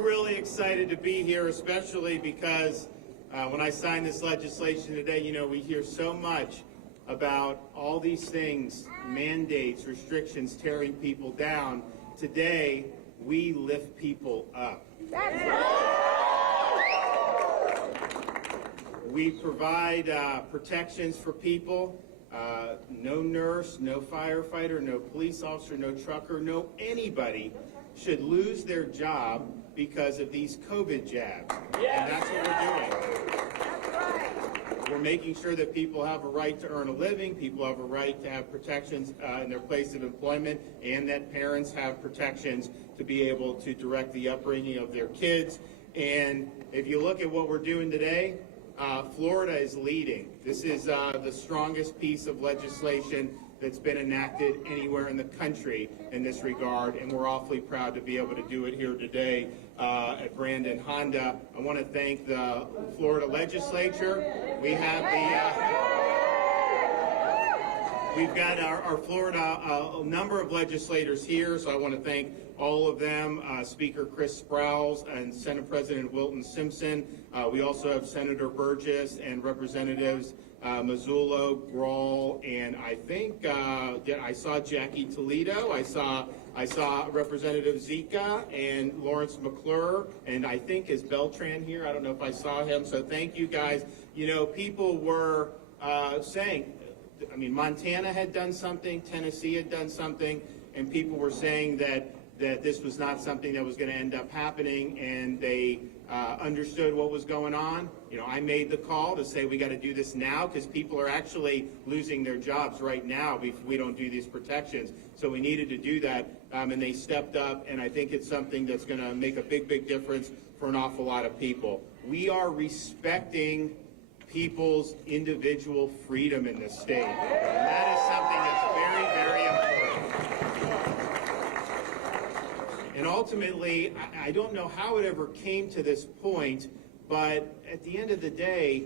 we're really excited to be here, especially because when I signed this legislation today, you know, we hear so much about all these things, mandates, restrictions, tearing people down. Today, we lift people up. That's right. We provide protections for people. No nurse, no firefighter, no police officer, no trucker, no anybody should lose their job because of these COVID jabs. Yes. And that's what we're doing. That's right. We're making sure that people have a right to earn a living, people have a right to have protections in their place of employment, and that parents have protections to be able to direct the upbringing of their kids. And if you look at what we're doing today, Florida is leading. This is the strongest piece of legislation that's been enacted anywhere in the country in this regard, and we're awfully proud to be able to do it here today at Brandon Honda. I want to thank the Florida legislature. We have we've got our Florida, a number of legislators here, so I want to thank all of them, Speaker Chris Sprowls and Senate President Wilton Simpson. We also have Senator Burgess and Representatives Mazzullo, Grawl, and I think I saw Jackie Toledo. I saw Representative Zika and Lawrence McClure, and I think is Beltran here. I don't know if I saw him. So thank you guys. You know, people were saying, I mean, Montana had done something, Tennessee had done something, and people were saying that this was not something that was going to end up happening, and they understood what was going on. You know, I made the call to say we got to do this now because people are actually losing their jobs right now if we don't do these protections. So we needed to do that, and they stepped up, and I think it's something that's going to make a big, big difference for an awful lot of people. We are respecting people's individual freedom in this state, and that is something that's very, very important. And ultimately, I don't know how it ever came to this point, but at the end of the day,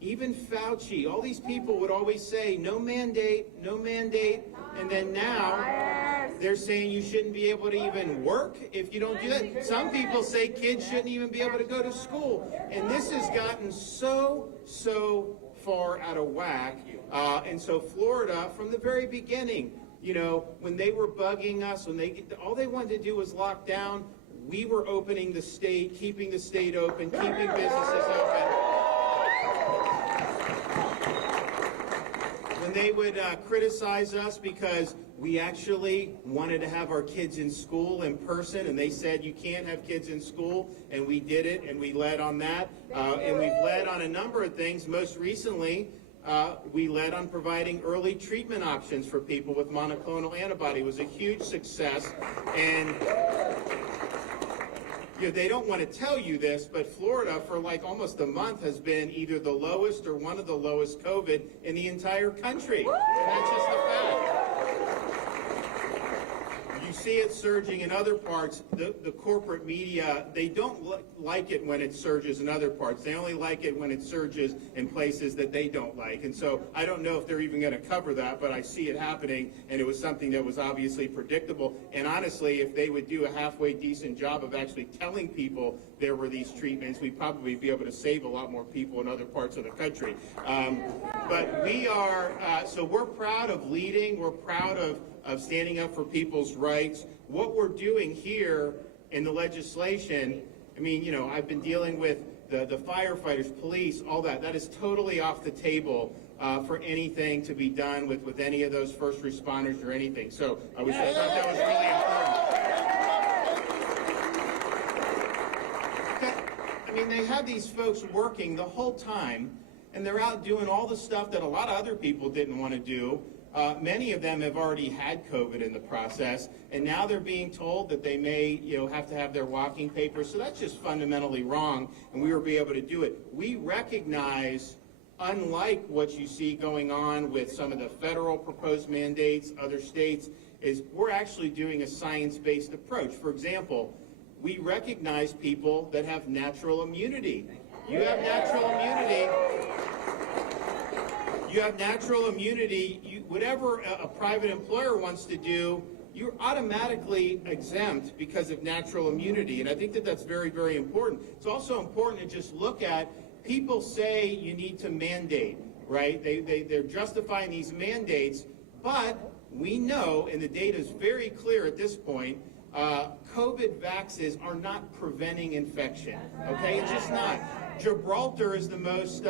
even Fauci, all these people would always say, no mandate, and then now they're saying you shouldn't be able to even work if you don't do that. Some people say kids shouldn't even be able to go to school. And this has gotten so far out of whack. And so Florida, from the very beginning, you know, when they were bugging us, all they wanted to do was lock down, we were opening the state, keeping the state open, keeping businesses open. When they would criticize us because we actually wanted to have our kids in school in person, and they said you can't have kids in school, and we did it, and we led on that. And we've led on a number of things. Most recently, we led on providing early treatment options for people with monoclonal antibody. It was a huge success. And you know, they don't want to tell you this, but Florida for like almost a month has been either the lowest or one of the lowest COVID in the entire country. And that's just a fact. You see it surging in other parts. The corporate media, they don't like it when it surges in other parts. They only like it when it surges in places that they don't like. And so I don't know if they're even going to cover that, but I see it happening, and it was something that was obviously predictable. And honestly, if they would do a halfway decent job of actually telling people there were these treatments, we'd probably be able to save a lot more people in other parts of the country. But we are, so we're proud of leading. We're proud of standing up for people's rights. What we're doing here in the legislation, I mean, you know, I've been dealing with the firefighters, police, all that. That is totally off the table for anything to be done with any of those first responders or anything. So I thought that was really important. I mean, they have these folks working the whole time, and they're out doing all the stuff that a lot of other people didn't want to do. Many of them have already had COVID in the process, and now they're being told that they may, you know, have to have their walking papers. So that's just fundamentally wrong, and we will be able to do it. We recognize, unlike what you see going on with some of the federal proposed mandates, other states, is we're actually doing a science-based approach. For example, we recognize people that have natural immunity. You have natural immunity. You have natural immunity. Whatever a private employer wants to do, you're automatically exempt because of natural immunity. And I think that that's very, very important. It's also important to just look at, people say you need to mandate, right? They're justifying these mandates, but we know, and the data is very clear at this point, COVID vaxes are not preventing infection, okay? It's just not. Gibraltar is the most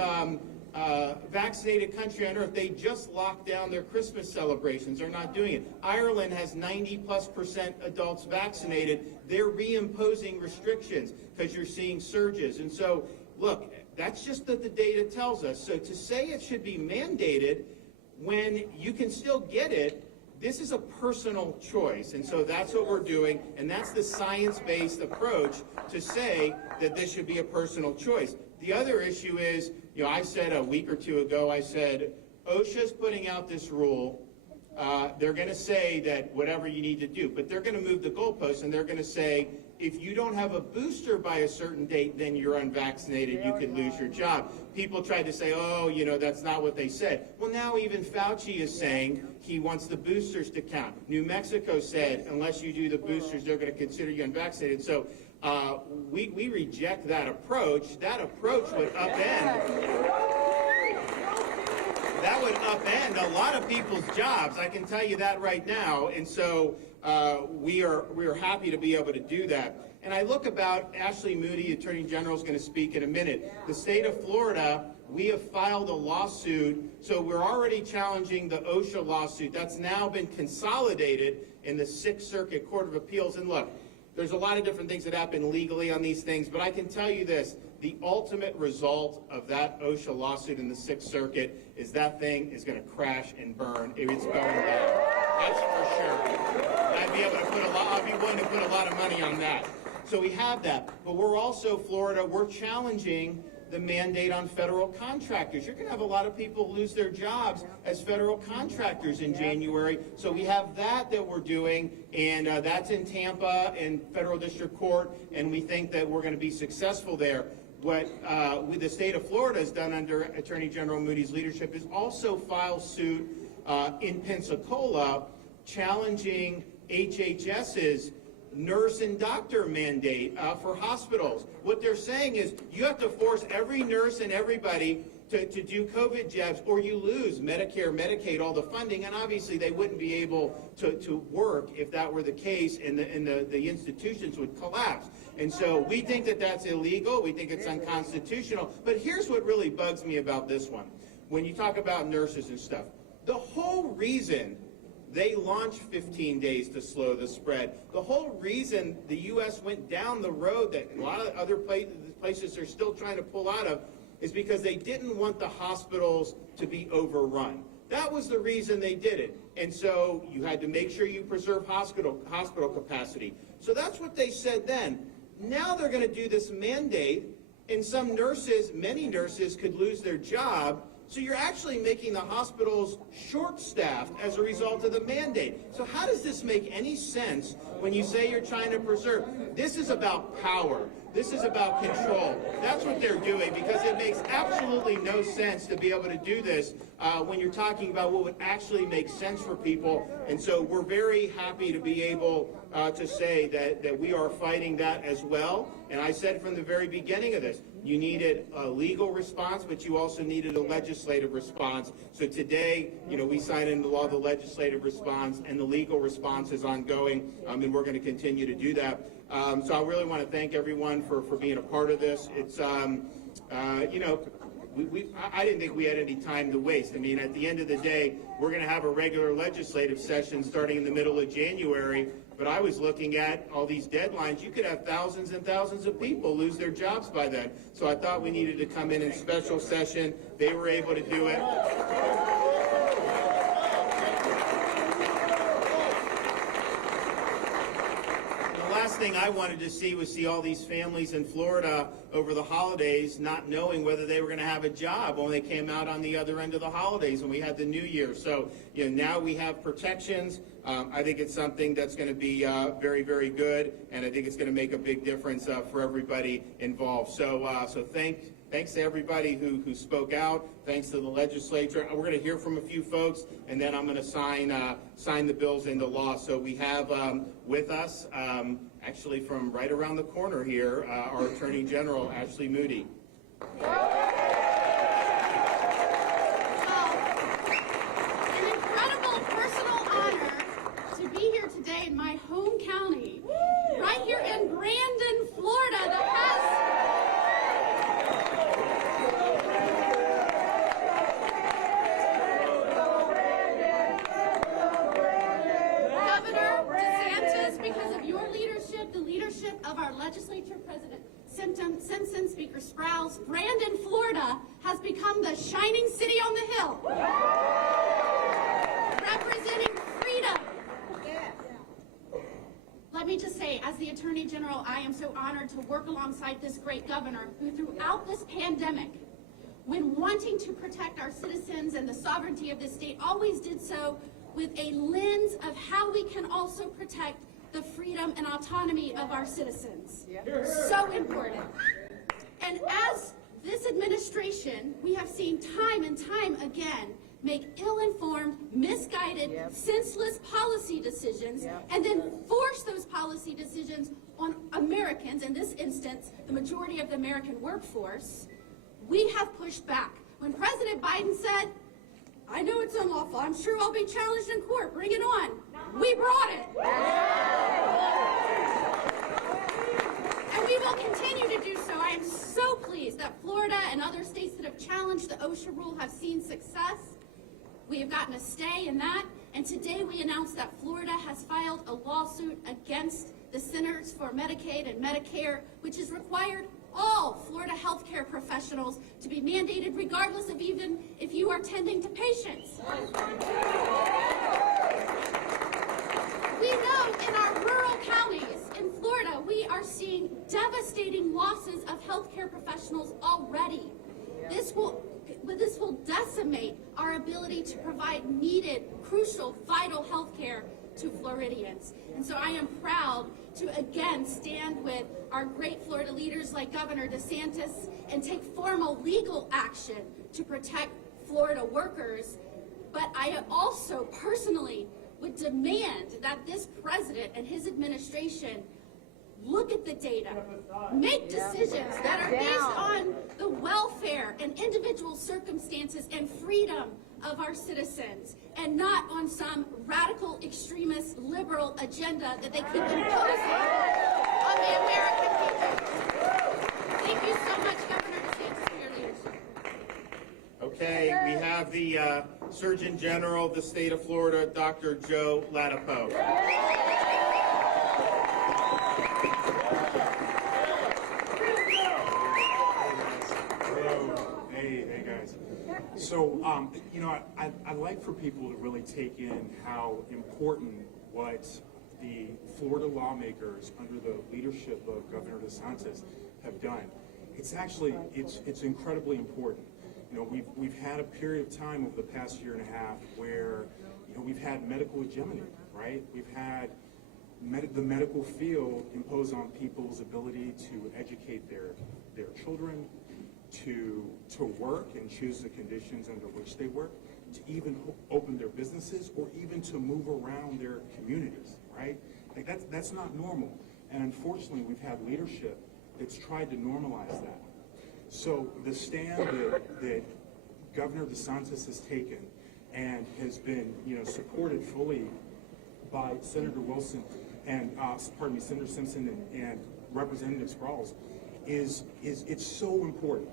vaccinated country on earth. They just locked down their Christmas celebrations. They're not doing it. Ireland has 90+% adults vaccinated. They're reimposing restrictions because you're seeing surges. And so, look, that's just what the data tells us. So to say it should be mandated when you can still get it, this is a personal choice. And so that's what we're doing, and that's the science-based approach to say that this should be a personal choice. The other issue is, I said a week or two ago, I said, OSHA's putting out this rule. They're going to say that whatever you need to do, but they're going to move the goalposts, and they're going to say, if you don't have a booster by a certain date, then you're unvaccinated, you could lose your job. People tried to say, that's not what they said. Well, now even Fauci is saying he wants the boosters to count. New Mexico said, unless you do the boosters, they're going to consider you unvaccinated. So we reject that approach. That approach would upend a lot of people's jobs. I can tell you that right now. And so we are happy to be able to do that. And I look about Ashley Moody, Attorney General, is going to speak in a minute. The state of Florida, we have filed a lawsuit. So we're already challenging the OSHA lawsuit. That's now been consolidated in the Sixth Circuit Court of Appeals. And look, there's a lot of different things that happen legally on these things, but I can tell you this. The ultimate result of that OSHA lawsuit in the Sixth Circuit is that thing is going to crash and burn. It's going down. That's for sure. And I'll be willing to put a lot of money on that. So we have that. But we're also, Florida, we're challenging the mandate on federal contractors. You're going to have a lot of people lose their jobs as federal contractors in January. So we have that we're doing, and that's in Tampa in federal district court, and we think that we're going to be successful there. What the state of Florida has done under Attorney General Moody's leadership is also file suit in Pensacola challenging HHS's nurse and doctor mandate for hospitals. What they're saying is you have to force every nurse and everybody to do COVID jabs, or you lose Medicare, Medicaid, all the funding, and obviously they wouldn't be able to work if that were the case, and the institutions would collapse. And so we think that that's illegal. We think it's unconstitutional. But here's what really bugs me about this one. When you talk about nurses and stuff, the whole reason they launched 15 days to slow the spread, the whole reason the U.S. went down the road that a lot of other places are still trying to pull out of, is because they didn't want the hospitals to be overrun. That was the reason they did it. And so you had to make sure you preserve hospital capacity. So that's what they said then. Now they're going to do this mandate, and some nurses, many nurses, could lose their job. So you're actually making the hospitals short-staffed as a result of the mandate. So how does this make any sense when you say you're trying to preserve? This is about power. This is about control. That's what they're doing, because it makes absolutely no sense to be able to do this when you're talking about what would actually make sense for people. And so we're very happy to be able to say that we are fighting that as well. And I said from the very beginning of this, you needed a legal response, but you also needed a legislative response. So today, we signed into law the legislative response, and the legal response is ongoing, and we're going to continue to do that. So I really want to thank everyone for being a part of this. It's, I didn't think we had any time to waste. I mean, at the end of the day, we're going to have a regular legislative session starting in the middle of January. But I was looking at all these deadlines. You could have thousands and thousands of people lose their jobs by then. So I thought we needed to come in special session. They were able to do it. Last thing I wanted to see was all these families in Florida over the holidays not knowing whether they were going to have a job when they came out on the other end of the holidays when we had the New Year. So now we have protections. I think it's something that's going to be very, very good, and I think it's going to make a big difference for everybody involved. So thank thanks to everybody who spoke out. Thanks to the legislature. We're going to hear from a few folks, and then I'm going to sign the bills into law. So we have with us, actually from right around the corner here, our Attorney General, Ashley Moody. An incredible personal honor to be here today in my home county, right here in Brandon, Florida, that has Governor DeSantis, because of your leadership, the leadership of our legislature, President Simpson, Speaker Sprouse, Brandon, Florida, has become the shining city on the hill, representing freedom. Let me just say, as the Attorney General, I am so honored to work alongside this great governor who, throughout this pandemic, when wanting to protect our citizens and the sovereignty of this state, always did so with a lens of how we can also protect the freedom and autonomy of our citizens. So important. And as this administration, we have seen time and time again make ill-informed, misguided, senseless policy decisions, and then force those policy decisions on Americans, in this instance, the majority of the American workforce. We have pushed back. When President Biden said, "I know it's unlawful, I'm sure I'll be challenged in court, bring it on," we brought it. And we will continue to do so. I am so pleased that Florida and other states that have challenged the OSHA rule have seen success. We have gotten a stay in that, and today we announced that Florida has filed a lawsuit against the Centers for Medicaid and Medicare, which has required all Florida healthcare professionals to be mandated regardless of even if you are tending to patients. We know in our rural counties in Florida, we are seeing devastating losses of healthcare professionals already. This will decimate our ability to provide needed, crucial, vital health care to Floridians. And so I am proud to again stand with our great Florida leaders like Governor DeSantis and take formal legal action to protect Florida workers. But I also personally would demand that this president and his administration look at the data, make decisions that are based on the welfare and individual circumstances and freedom of our citizens, and not on some radical, extremist, liberal agenda that they keep imposing on the American people. Thank you so much, Governor DeSantis, for your leadership. Okay, we have the Surgeon General of the state of Florida, Dr. Joe Ladapo. Hey guys. So, I'd like for people to really take in how important what the Florida lawmakers under the leadership of Governor DeSantis have done. It's actually, it's incredibly important. You know, we've had a period of time over the past year and a half where, we've had medical hegemony, right? We've had the medical field impose on people's ability to educate their children, to work and choose the conditions under which they work, to even open their businesses, or even to move around their communities, right? Like that's not normal. And unfortunately, we've had leadership that's tried to normalize that. So the stand that Governor DeSantis has taken and has been, supported fully by Senator Wilson and, Senator Simpson and Representative Sprouse is it's so important.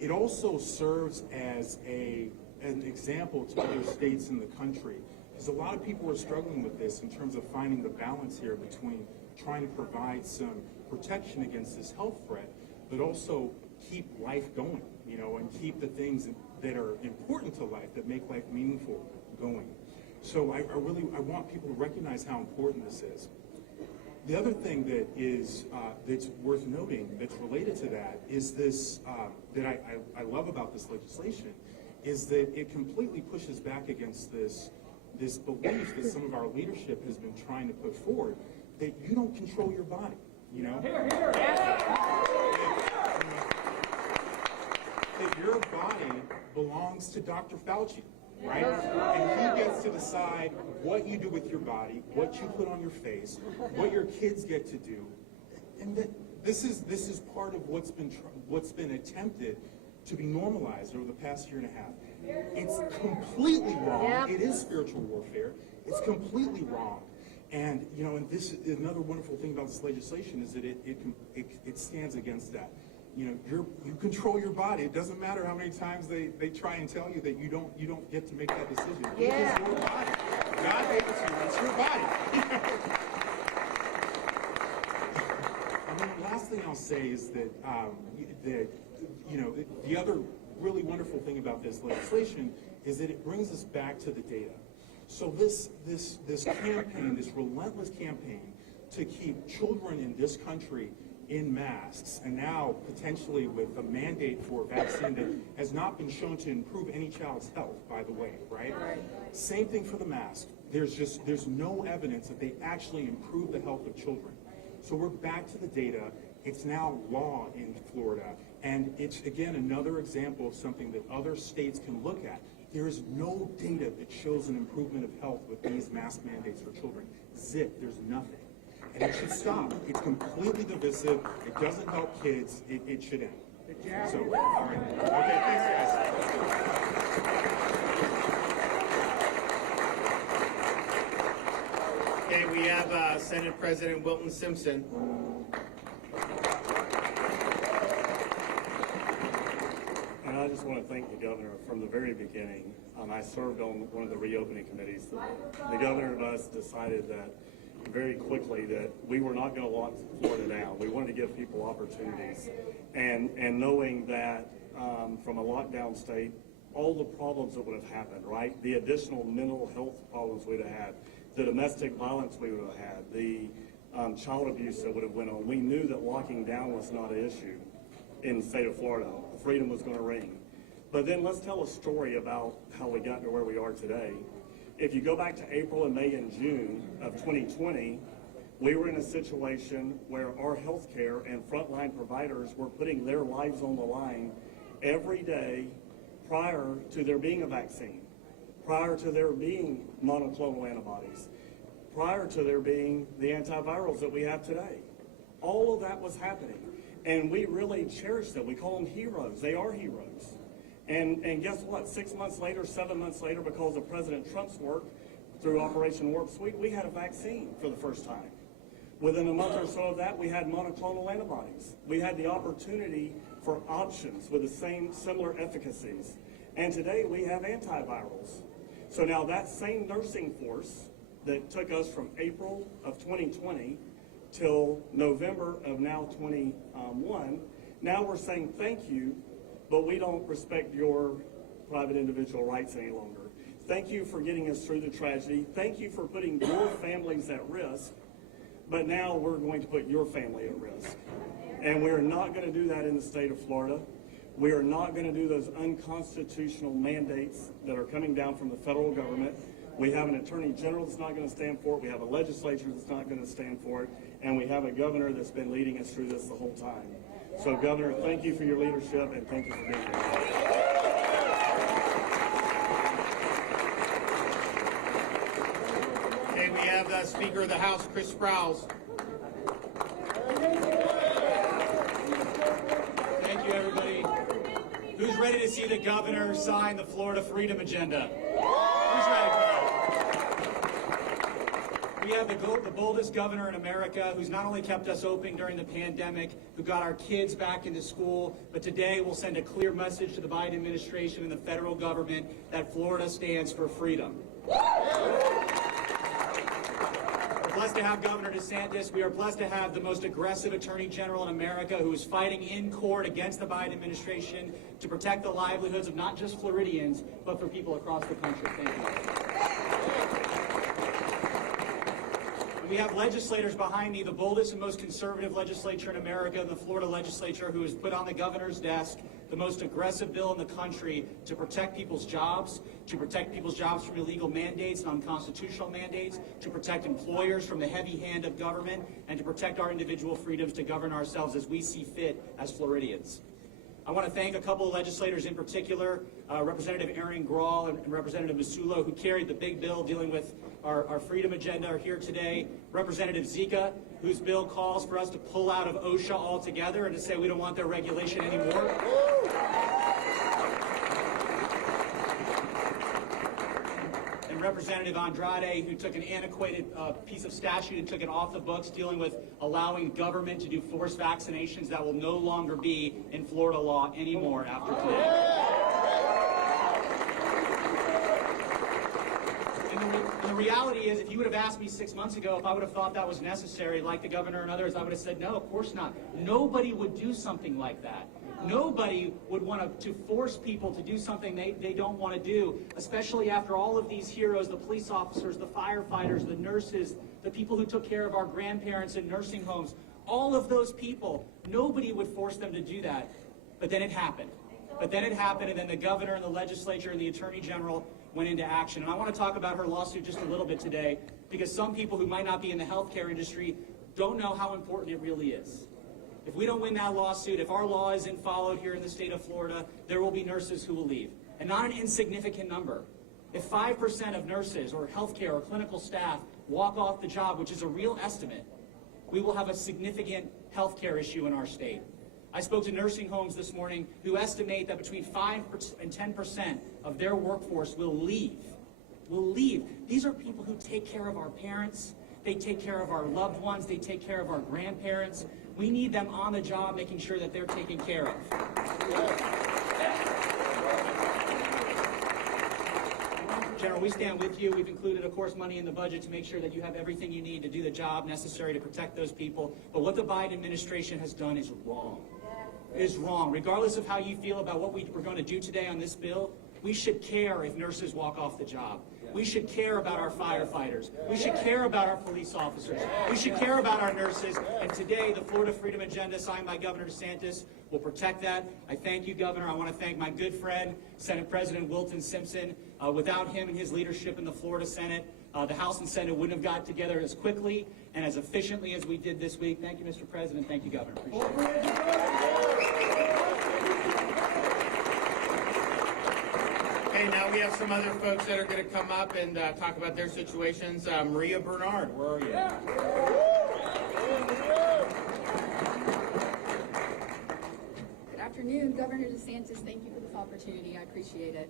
It also serves as an example to other states in the country, because a lot of people are struggling with this in terms of finding the balance here between trying to provide some protection against this health threat, but also keep life going, and keep the things that are important to life, that make life meaningful, going. So I want people to recognize how important this is. The other thing that is that's worth noting that's related to that is this that I love about this legislation is that it completely pushes back against this belief that some of our leadership has been trying to put forward, that you don't control your body. that your body belongs to Dr. Fauci, right? And he gets to decide what you do with your body, what you put on your face, what your kids get to do. And that this is part of what's been attempted to be normalized over the past year and a half. It's completely wrong. Yep. It is spiritual warfare. It's completely wrong. And and this is another wonderful thing about this legislation is that it stands against that. You control your body. It doesn't matter how many times they try and tell you that you don't get to make that decision. Yeah. It is your body. God gave it to you. It's your body. And then the last thing I'll say is that the other really wonderful thing about this legislation is that it brings us back to the data. So this campaign, this relentless campaign to keep children in this country in masks, and now potentially with a mandate for a vaccine that has not been shown to improve any child's health, by the way, right? Same thing for the mask. There's no evidence that they actually improve the health of children. So we're back to the data. It's now law in Florida, and it's, again, another example of something that other states can look at. There is no data that shows an improvement of health with these mask mandates for children. Zip, there's nothing. And it should stop. It's completely divisive. It doesn't help kids. It should end. So, all right. Okay, thanks, guys. Okay, we have Senate President Wilton Simpson. And I just want to thank the governor from the very beginning. I served on one of the reopening committees. The governor and us decided that very quickly that we were not going to lock Florida down. We wanted to give people opportunities. And knowing that from a lockdown state, all the problems that would have happened, right? The additional mental health problems we'd have had, the domestic violence we would have had, the child abuse that would have went on. We knew that locking down was not an issue in the state of Florida. Freedom was going to ring. But then let's tell a story about how we got to where we are today. If you go back to April and May and June of 2020, we were in a situation where our healthcare and frontline providers were putting their lives on the line every day prior to there being a vaccine, prior to there being monoclonal antibodies, prior to there being the antivirals that we have today. All of that was happening. And we really cherish them. We call them heroes. They are heroes. And guess what? 6 months later, 7 months later, because of President Trump's work through Operation Warp Speed, we had a vaccine for the first time. Within a month or so of that, we had monoclonal antibodies. We had the opportunity for options with the same similar efficacies. And today we have antivirals. So now that same nursing force that took us from April of 2020 till November of now 21, now we're saying thank you, but we don't respect your private individual rights any longer. Thank you for getting us through the tragedy. Thank you for putting your families at risk, but now we're going to put your family at risk. And we're not going to do that in the state of Florida. We are not going to do those unconstitutional mandates that are coming down from the federal government. We have an attorney general that's not going to stand for it. We have a legislature that's not going to stand for it. And we have a governor that's been leading us through this the whole time. So, Governor, thank you for your leadership and thank you for being here. Okay, we have Speaker of the House, Chris Sprowls. Thank you, everybody. Who's ready to see the governor sign the Florida Freedom Agenda? Who's ready for that? We have the boldest governor in America who's not only kept us open during the pandemic, who got our kids back into school, but today will send a clear message to the Biden administration and the federal government that Florida stands for freedom. We're blessed to have Governor DeSantis. We are blessed to have the most aggressive attorney general in America who is fighting in court against the Biden administration to protect the livelihoods of not just Floridians, but for people across the country. Thank you. We have legislators behind me, the boldest and most conservative legislature in America, the Florida legislature, who has put on the governor's desk the most aggressive bill in the country to protect people's jobs from illegal mandates and unconstitutional mandates, to protect employers from the heavy hand of government, and to protect our individual freedoms to govern ourselves as we see fit as Floridians. I want to thank a couple of legislators in particular, Representative Aaron Grawl and Representative Masulo, who carried the big bill dealing with our freedom agenda, are here today. Representative Zika, whose bill calls for us to pull out of OSHA altogether and to say we don't want their regulation anymore. And Representative Andrade, who took an antiquated piece of statute and took it off the books, dealing with allowing government to do forced vaccinations that will no longer be in Florida law anymore after today. And the reality is, if you would have asked me 6 months ago if I would have thought that was necessary, like the governor and others, I would have said, no, of course not. Nobody would do something like that. Nobody would want to force people to do something they don't want to do, especially after all of these heroes, the police officers, the firefighters, the nurses, the people who took care of our grandparents in nursing homes, all of those people, nobody would force them to do that. But then it happened. And then the governor and the legislature and the attorney general went into action. And I want to talk about her lawsuit just a little bit today, because some people who might not be in the healthcare industry don't know how important it really is. If we don't win that lawsuit, if our law isn't followed here in the state of Florida, there will be nurses who will leave. And not an insignificant number. If 5% of nurses or healthcare or clinical staff walk off the job, which is a real estimate, we will have a significant healthcare issue in our state. I spoke to nursing homes this morning who estimate that between 5% and 10% of their workforce will leave. These are people who take care of our parents, they take care of our loved ones, they take care of our grandparents. We need them on the job making sure that they're taken care of. General, we stand with you. We've included, of course, money in the budget to make sure that you have everything you need to do the job necessary to protect those people. But what the Biden administration has done is wrong. It is wrong. Regardless of how you feel about what we're going to do today on this bill, we should care if nurses walk off the job. We should care about our firefighters. We should care about our police officers. We should care about our nurses. And today, the Florida Freedom Agenda signed by Governor DeSantis will protect that. I thank you, Governor. I want to thank my good friend, Senate President Wilton Simpson. Without him and his leadership in the Florida Senate, the House and Senate wouldn't have got together as quickly and as efficiently as we did this week. Thank you, Mr. President. Thank you, Governor. Appreciate it. Okay, now we have some other folks that are going to come up and talk about their situations. Maria Bernard, where are you? Good afternoon, Governor DeSantis. Thank you for this opportunity. I appreciate it.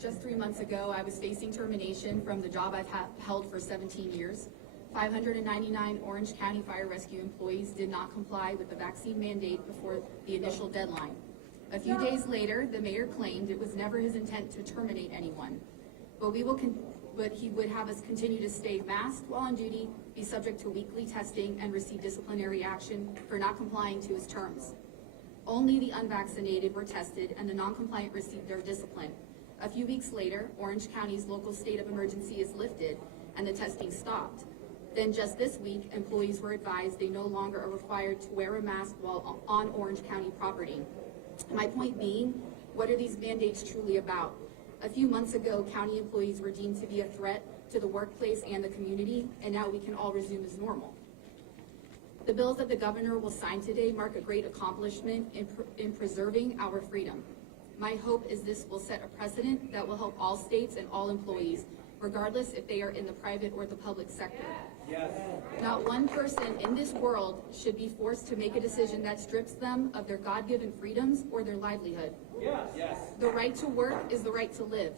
Just 3 months ago, I was facing termination from the job I've held for 17 years. 599 Orange County Fire Rescue employees did not comply with the vaccine mandate before the initial deadline. A few days later, the mayor claimed it was never his intent to terminate anyone, but he would have us continue to stay masked while on duty, be subject to weekly testing, and receive disciplinary action for not complying to his terms. Only the unvaccinated were tested, and the non-compliant received their discipline. A few weeks later, Orange County's local state of emergency is lifted, and the testing stopped. Then just this week, employees were advised they no longer are required to wear a mask while on Orange County property. My point being, what are these mandates truly about? A few months ago, county employees were deemed to be a threat to the workplace and the community, and now we can all resume as normal. The bills that the governor will sign today mark a great accomplishment in preserving our freedom. My hope is this will set a precedent that will help all states and all employees, regardless if they are in the private or the public sector. Yes. Not one person in this world should be forced to make a decision that strips them of their God-given freedoms or their livelihood. Yes. Yes. The right to work is the right to live.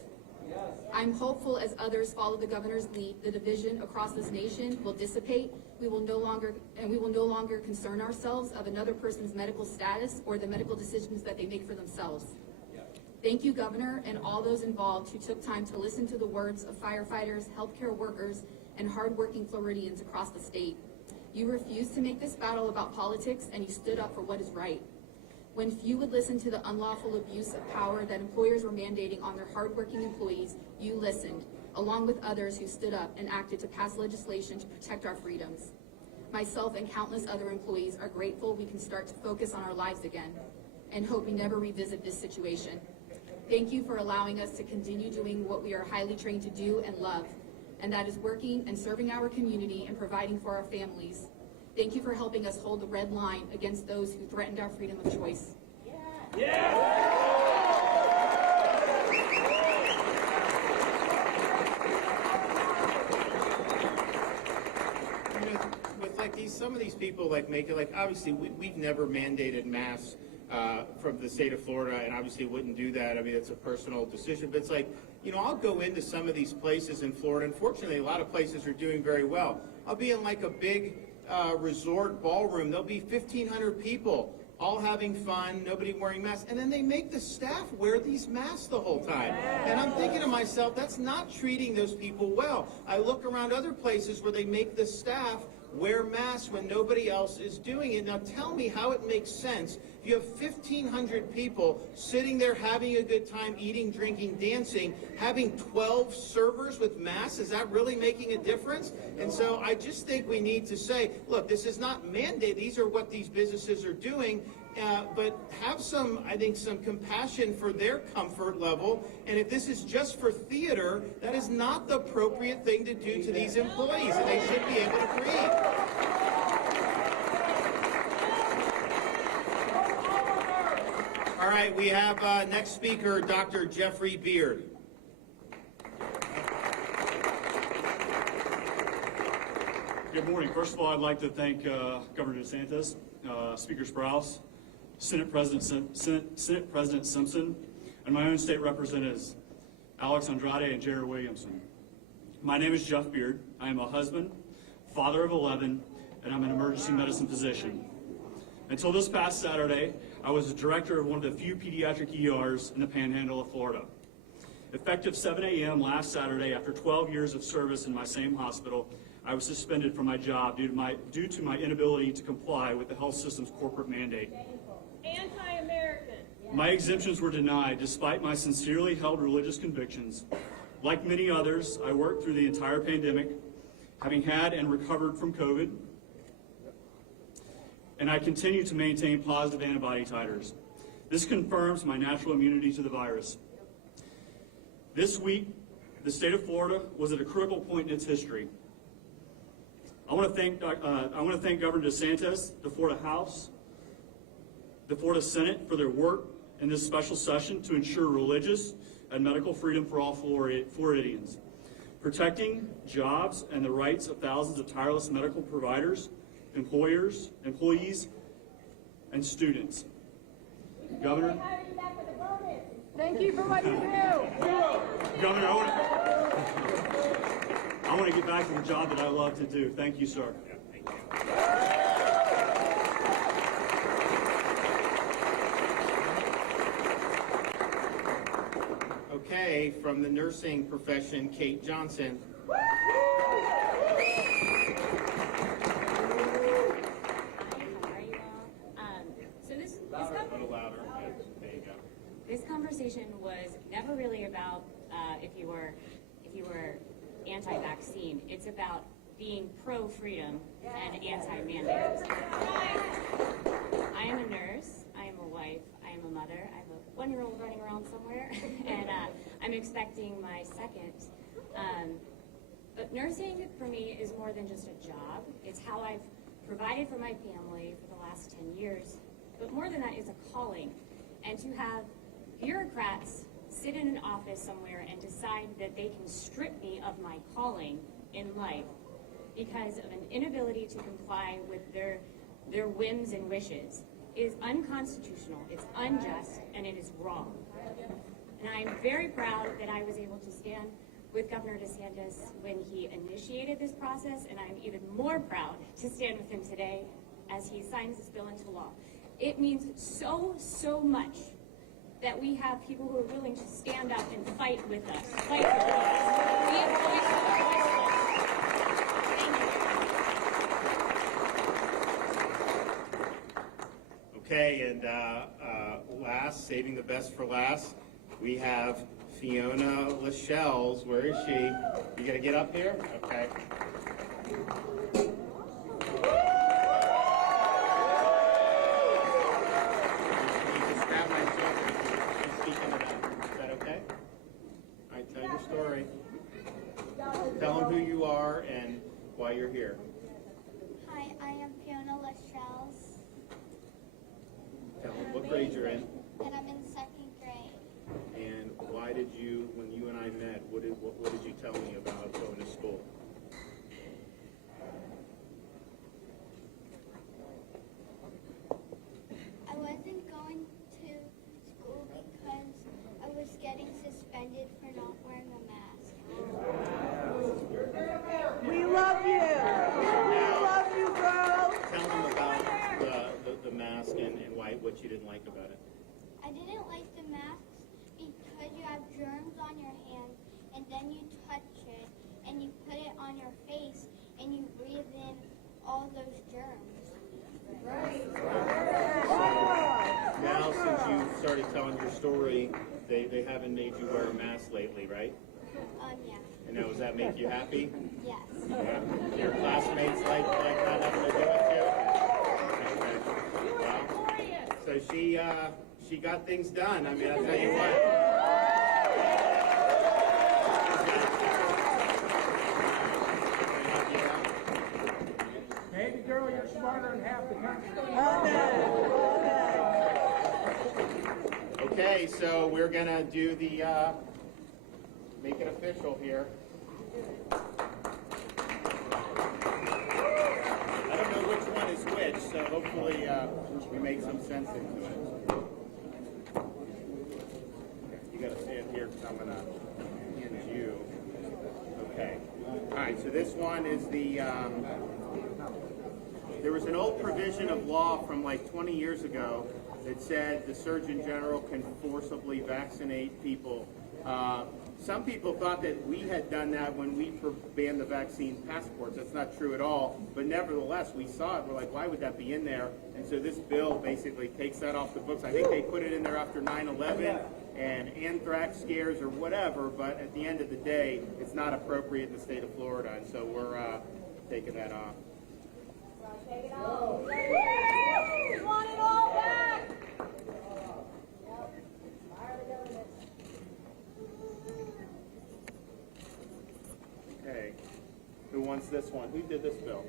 Yes. I'm hopeful as others follow the governor's lead, the division across this nation will dissipate. We will no longer concern ourselves of another person's medical status or the medical decisions that they make for themselves. Thank you, Governor, and all those involved who took time to listen to the words of firefighters, healthcare workers, and hardworking Floridians across the state. You refused to make this battle about politics, and you stood up for what is right. When few would listen to the unlawful abuse of power that employers were mandating on their hardworking employees, you listened, along with others who stood up and acted to pass legislation to protect our freedoms. Myself and countless other employees are grateful we can start to focus on our lives again, and hope we never revisit this situation. Thank you for allowing us to continue doing what we are highly trained to do and love, and that is working and serving our community and providing for our families. Thank you for helping us hold the red line against those who threatened our freedom of choice. With like some of these people like make it like obviously we've never mandated masks from the state of Florida, and obviously wouldn't do that. I mean, it's a personal decision, but it's like, I'll go into some of these places in Florida. Unfortunately, a lot of places are doing very well. I'll be in like a big resort ballroom. There'll be 1,500 people all having fun, nobody wearing masks, and then they make the staff wear these masks the whole time. And I'm thinking to myself, that's not treating those people well. I look around other places where they make the staff wear masks when nobody else is doing it. Now tell me how it makes sense. If you have 1,500 people sitting there having a good time, eating, drinking, dancing, having 12 servers with masks, is that really making a difference? And so I just think we need to say, look, this is not mandate. These are what these businesses are doing. But have some compassion for their comfort level. And if this is just for theater, that is not the appropriate thing to do to these employees, and they should be able to breathe. All right, we have next speaker, Dr. Jeffrey Beard. Good morning. First of all, I'd like to thank Governor DeSantis, Speaker Sprouse, Senate President Simpson, and my own state representatives, Alex Andrade and Jared Williamson. My name is Jeff Beard. I am a husband, father of 11, and I'm an emergency medicine physician. Until this past Saturday, I was the director of one of the few pediatric ERs in the Panhandle of Florida. Effective 7 a.m. last Saturday, after 12 years of service in my same hospital, I was suspended from my job due to my inability to comply with the health system's corporate mandate. Anti-American. My exemptions were denied despite my sincerely held religious convictions. Like many others, I worked through the entire pandemic, having had and recovered from COVID, and I continue to maintain positive antibody titers. This confirms my natural immunity to the virus. This week, the state of Florida was at a critical point in its history. I want to thank Governor DeSantis, the Florida House, the Florida Senate for their work in this special session to ensure religious and medical freedom for all Floridians, protecting jobs and the rights of thousands of tireless medical providers, employers, employees, and students. Governor, Thank you for what you do. Governor, I want to get back to the job that I love to do. Thank you, sir. Okay, from the nursing profession, Kate Johnson. Hi, how are you all? So this conversation was never really about if you were anti-vaccine. It's about being pro-freedom and anti-mandate. I am a nurse. I am a wife. I am a mother. I have a 1-year-old running around somewhere, and I'm expecting my second. But nursing for me is more than just a job. It's how I've provided for my family for the last 10 years. But more than that, it's a calling. And to have bureaucrats sit in an office somewhere and decide that they can strip me of my calling in life because of an inability to comply with their whims and wishes is unconstitutional, it's unjust, and it is wrong. And I'm very proud that I was able to stand with Governor DeSantis when he initiated this process, and I'm even more proud to stand with him today as he signs this bill into law. It means so much that we have people who are willing to stand up and fight with us, fight for us. We have voices. Okay, and last, saving the best for last, we have Fiona Lascelles. Where is she? You gonna get up here? Okay. Story. Tell them who you are and why you're here. Hi, I am Fiona Lascelles. Tell them what grade you're in. And I'm in second grade. And why did you, when you and I met, what did you tell me about going to school? I wasn't going to school because I was getting suspended for not wearing a mask. We love you. We love you, girl. Tell them about the mask and what you didn't like about it. I didn't like the masks because you have germs on your hands and then you touch it and you put it on your face and you breathe in all those germs. Now, since you started telling your story, they haven't made you wear a mask lately, right? Yeah. And now, does that make you happy? Yes. Yeah. Your classmates like not having to do it too? Okay. Well, so she got things done. I mean, I'll tell you what. Baby girl, you're smarter than half the country. Okay, so we're gonna do the make it official here. I don't know which one is which, so hopefully we make some sense into it. You gotta stand here because I'm gonna hand you. Okay. All right. So this one is the. There was an old provision of law from like 20 years ago that said the Surgeon General can forcibly vaccinate people. Some people thought that we had done that when we banned the vaccine passports. That's not true at all. But nevertheless, we saw it. We're like, why would that be in there? And so this bill basically takes that off the books. I think they put it in there after 9/11 and anthrax scares or whatever. But at the end of the day, it's not appropriate in the state of Florida. And so we're taking that off. Take it all. We want it all back. Okay. Who wants this one? Who did this bill?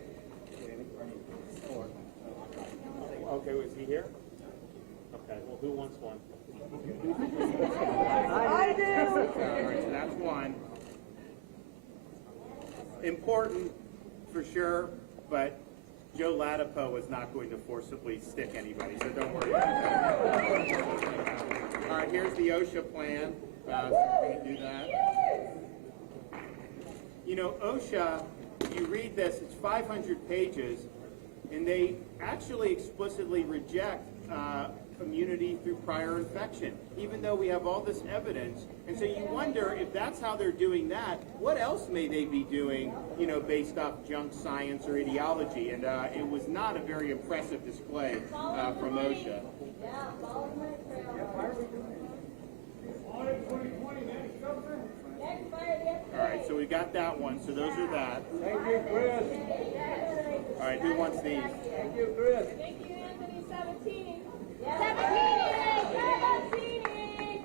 Okay, was he here? Okay, well, who wants one? I do. All right, so that's one. Important for sure, but Joe Latipo is not going to forcibly stick anybody, so don't worry about that. All right, here's the OSHA plan. So we're going to do that. You know, OSHA, you read this, it's 500 pages, and they actually explicitly reject immunity through prior infection, even though we have all this evidence. And so you wonder if that's how they're doing that, what else may they be doing, you know, based off junk science or ideology? And it was not a very impressive display from OSHA. All right, so we got that one. So those are that. Thank you, Chris. All right, who wants these? Thank you, Chris. Thank you, Anthony. 17.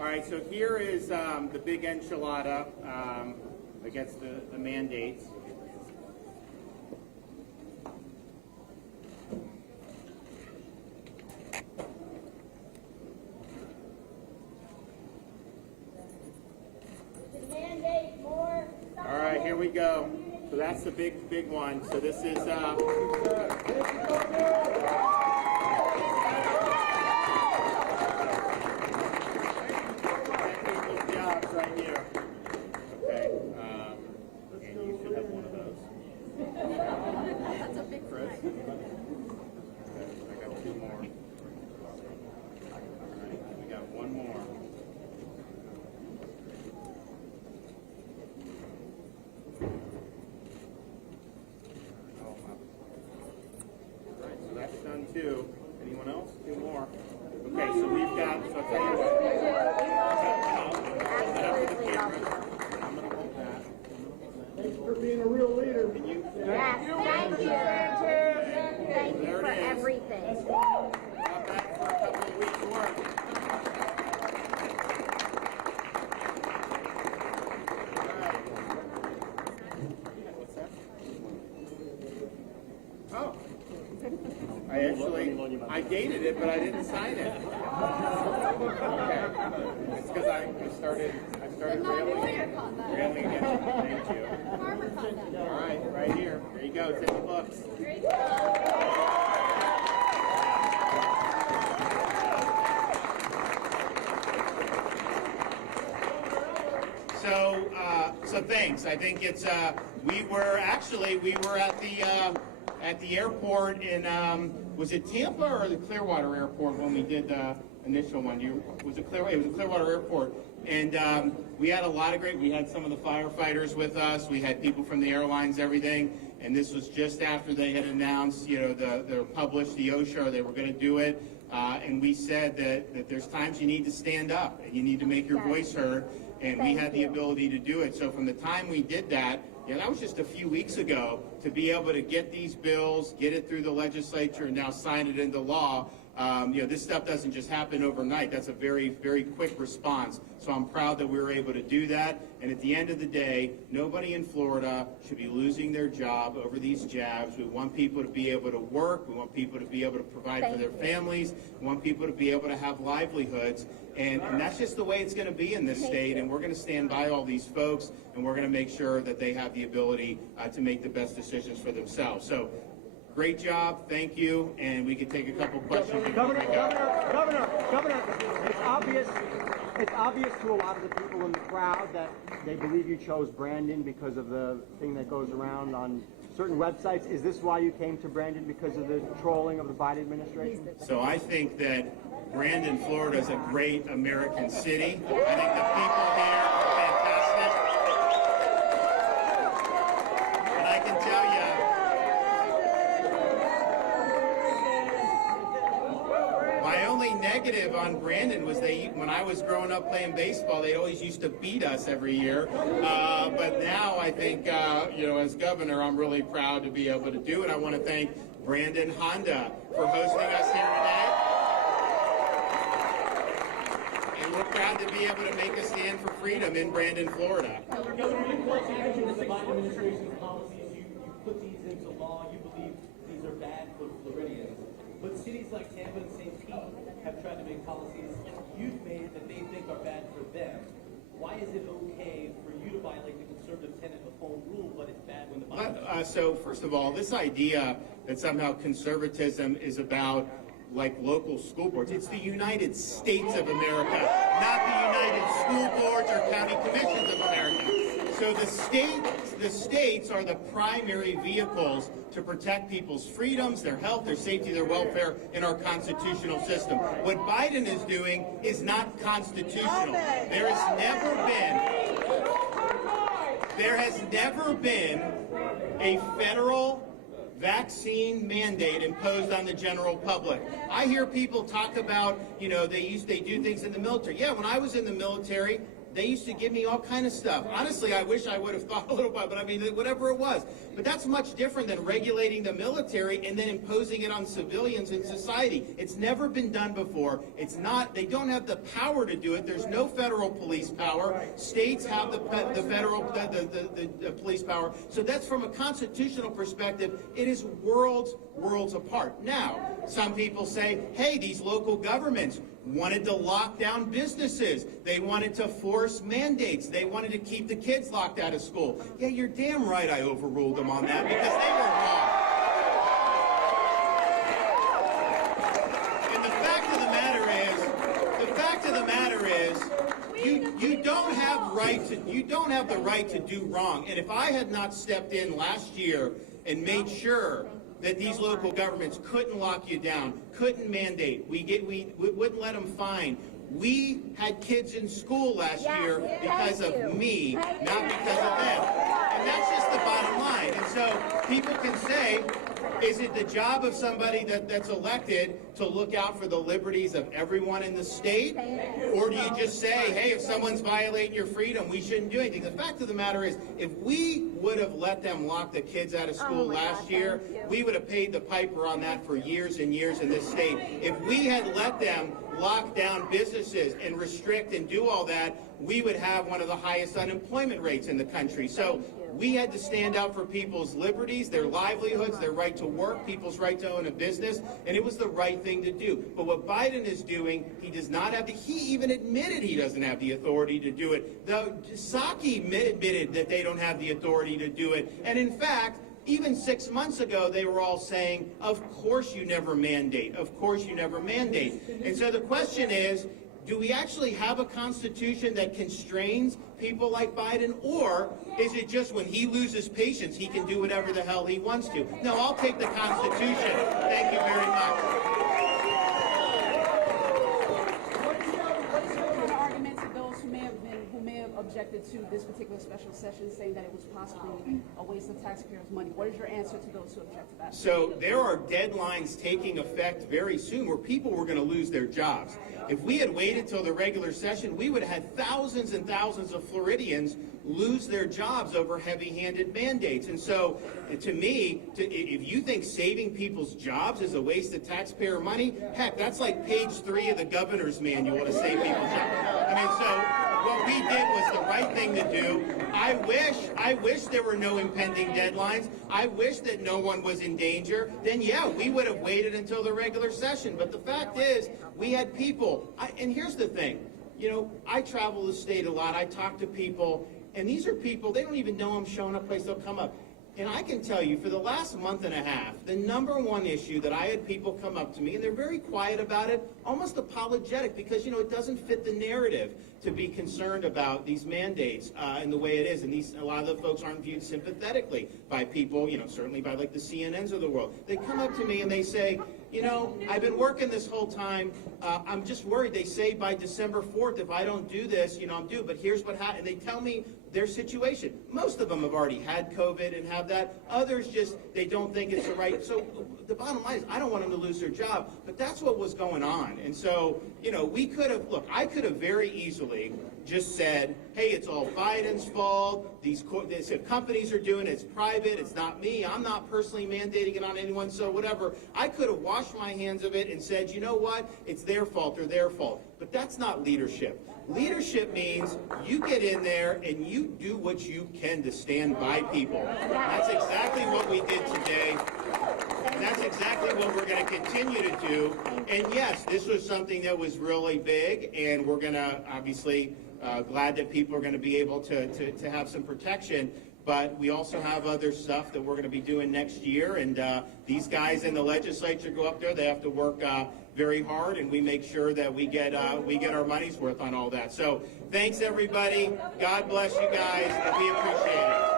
All right, so here is the big enchilada against the mandates. All right, here we go. So that's the big one. So this is technical jobs right here. Okay, and you should have one of those. That's a big Chris? fry. Okay, I got two more. All right, we got one more. So that's done too. Anyone else? Two more. Okay, so we've got, so I'll tell you what. I'm going to hold that. Thanks for being a real leader. Can you? Yes, thank you. Thank you for everything. Got back for a couple of weeks' work. All right. What's that? Oh. I dated it, but I didn't sign it. Okay. It's because I started railing against it. Thank you. Farmer caught that. All right, right here. There you go. It's in the books. There you go. So thanks. I think it's we were at the airport in was it Tampa or the Clearwater Airport when we did the initial one? It was a Clearwater Airport, and we had a lot of great. We had some of the firefighters with us. We had people from the airlines, everything. And this was just after they had announced, they published the OSHA, they were going to do it. And we said that there's times you need to stand up and you need to make your voice heard. And we had the ability to do it. So from the time we did that, that was just a few weeks ago, to be able to get these bills, get it through the legislature, and now sign it into law. This stuff doesn't just happen overnight. That's a very, very quick response. So I'm proud that we were able to do that. And at the end of the day, nobody in Florida should be losing their job over these jabs. We want people to be able to work. We want people to be able to provide for their families. We want people to be able to have livelihoods. And that's just the way it's going to be in this state. And we're going to stand by all these folks, and we're going to make sure that they have the ability to make the best decisions for themselves. So great job. Thank you. And we can take a couple questions. Governor, it's obvious to a lot of the people in the crowd that they believe you chose Brandon because of the thing that goes around on certain websites. Is this why you came to Brandon, because of the trolling of the Biden administration? So I think that Brandon, Florida is a great American city. I think the people here are fantastic. And I can tell you, my only negative on Brandon was when I was growing up playing baseball, they always used to beat us every year. But now I think, as governor, I'm really proud to be able to do it. I want to thank Brandon Honda for hosting us here today. And we're proud to be able to make a stand for freedom in Brandon, Florida. Governor, you mentioned that the Biden administration's policies, you put these into law, you believe these are bad for Floridians. But cities like Tampa and St. Pete have tried to make policies you've made that they think are bad for them. Why is it okay for you to violate the conservative tenet of home rule, but it's bad when the Biden... So first of all, this idea that somehow conservatism is about like local school boards. It's the United States of America, not the United School Boards or County Commissions of America. So the states are the primary vehicles to protect people's freedoms, their health, their safety, their welfare in our constitutional system. What Biden is doing is not constitutional. There has never been a federal vaccine mandate imposed on the general public. I hear people talk about, they do things in the military. Yeah, when I was in the military, they used to give me all kind of stuff. Honestly, I wish I would have thought a little bit, but I mean, whatever it was. But that's much different than regulating the military and then imposing it on civilians in society. It's never been done before. They don't have the power to do it. There's no federal police power. States have the federal police power. So that's from a constitutional perspective, it is worlds apart. Now, some people say, hey, these local governments wanted to lock down businesses. They wanted to force mandates. They wanted to keep the kids locked out of school. Yeah, you're damn right I overruled them on that because they were wrong. And the fact of the matter is, you don't have the right to do wrong. And if I had not stepped in last year and made sure that these local governments couldn't lock you down, couldn't mandate, we wouldn't let them fine. We had kids in school last year because of me, not because of them. And that's just the bottom line. And so people can say, is it the job of somebody that's elected to look out for the liberties of everyone in the state? Or do you just say, hey, if someone's violating your freedom, we shouldn't do anything? The fact of the matter is, if we would have let them lock the kids out of school last year, we would have paid the piper on that for years and years in this state. If we had let them lock down businesses and restrict and do all that, we would have one of the highest unemployment rates in the country. So We had to stand up for people's liberties, their livelihoods, their right to work, people's right to own a business, and it was the right thing to do. But what Biden is doing, he does not have he even admitted he doesn't have the authority to do it. The Psaki admitted that they don't have the authority to do it. And in fact, even 6 months ago, they were all saying, of course you never mandate. Of course you never mandate. And so the question is, do we actually have a constitution that constrains people like Biden, or is it just when he loses patience, he can do whatever the hell he wants to? No, I'll take the Constitution. Thank you very much. What is your kind of argument to those who may have objected to this particular special session, saying that it was possibly a waste of taxpayers' money? What is your answer to those who object to that? So there are deadlines taking effect very soon where people were going to lose their jobs. If we had waited till the regular session, we would have had thousands and thousands of Floridians lose their jobs over heavy-handed mandates. And so, to me, if you think saving people's jobs is a waste of taxpayer money, heck, that's like page 3 of the governor's manual to save people's jobs. I mean, so what we did was the right thing to do. I wish there were no impending deadlines. I wish that no one was in danger. Then, yeah, we would have waited until the regular session. But the fact is, we had people. And here's the thing. You know, I travel the state a lot. I talk to people. And these are people, they don't even know I'm showing up place, they'll come up. And I can tell you, for the last month and a half, the number one issue that I had people come up to me, and they're very quiet about it, almost apologetic, because, you know, it doesn't fit the narrative to be concerned about these mandates and the way it is. And a lot of the folks aren't viewed sympathetically by people, you know, certainly by like the CNNs of the world. They come up to me and they say, you know, I've been working this whole time. I'm just worried. They say by December 4th, if I don't do this, you know, I'm due. But here's what happened. And they tell me their situation. Most of them have already had COVID and have that. Others just, they don't think it's the right. So the bottom line is, I don't want them to lose their job. But that's what was going on. And so, you know, we could have, look, I could have very easily just said, hey, it's all Biden's fault. These companies are doing it. It's private. It's not me. I'm not personally mandating it on anyone. So whatever. I could have washed my hands of it and said, you know what? It's their fault or their fault. But that's not leadership. Leadership means you get in there and you do what you can to stand by people. That's exactly what we did today. That's exactly what we're going to continue to do. And yes, this was something that was really big, and we're going to obviously glad that people are going to be able to have some protection. But we also have other stuff that we're going to be doing next year. And these guys in the legislature go up there. They have to work very hard, and we make sure that we get our money's worth on all that. So thanks, everybody. God bless you guys. We appreciate it.